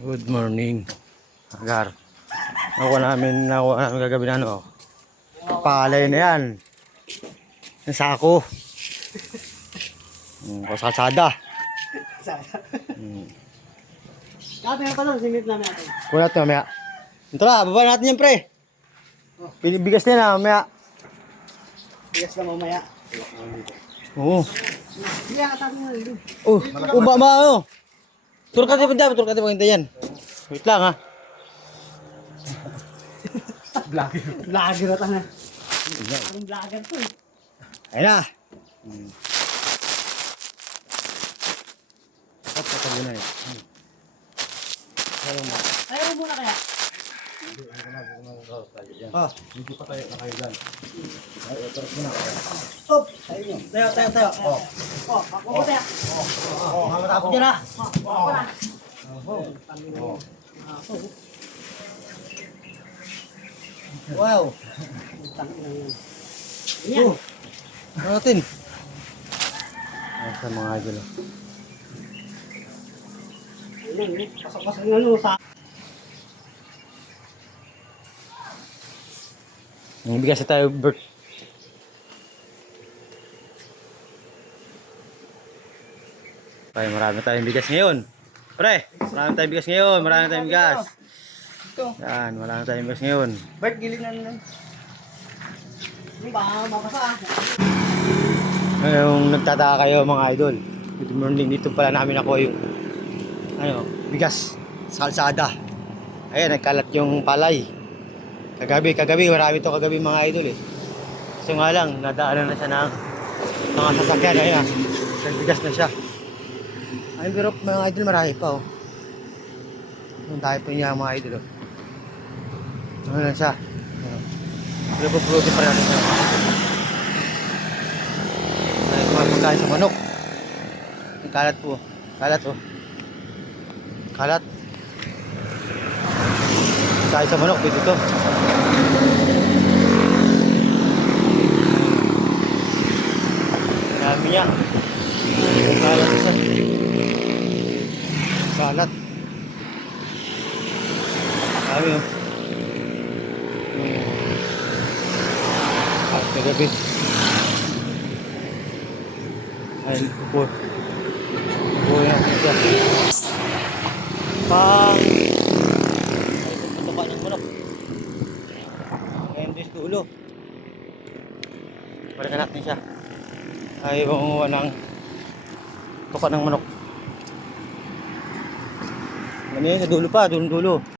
Good morning. Agar. Nakuha namin, nakuha namin gagabi na ano. Palay na yan. Yung sako. Hmm, kasasada. Hmm. Dati nga pa doon, simit namin natin. Kuha natin mamaya. Na, baba natin yan pre. Bigas na na mamaya. Yes na mamaya. Oo. Hindi tabi rin. Oh, uba ma ano. Tur ka din tur ka din paginta yan. Wait lang ha. Vlogger ata na. Anong vlogger to eh? Ayun na. Hmm. At patabi na. Hmm. Na. Tayo mo muna kaya. Ah, hindi pa tayo nakayo dyan. Stop! Tayo. Tayo, tayo, tayo. Oh. Oh, ako po tayo. Oh. Oh. Wow. Yan. Oh. Ano natin? Sa mga idol. Pasok-pasok yung ano sa... Bigas na tayo, Bert. Ay, marami tayong bigas ngayon. Pre, marami tayong bigas ngayon. Marami tayong bigas. Ito. Yan, marami tayong bigas ngayon. Bert, gilid na lang. Hindi ba, mapasa ah. Ngayong nagtataka kayo mga idol. Good morning. Dito pala namin ako yung ano, bigas sa kalsada. Ayan, nagkalat yung palay. Kagabi, kagabi, marami to kagabi mga idol eh. So nga lang, nadaanan na siya ng mga sasakyan. Ayan, nagbigas na siya. Ay, pero mga idol, marami pa oh. Yung tayo po niya mga idol oh. Ano lang siya. Ano. Pero pupulotin pa natin siya. Ay, mga pagkain sa manok. Kalat po. Kalat oh. Kalat. Pagkain sa manok dito to. Dami niya. Kalat isa. Kalat. Dami oh. Hmm. At kagabi. Ayun, po. Po yan. Pang... Ay, patuka ng manok. Ngayon sa dulo. Balikan natin siya. Ay, manguha ng tuka ng manok. Ano yun, sa dulo pa, dulo-dulo.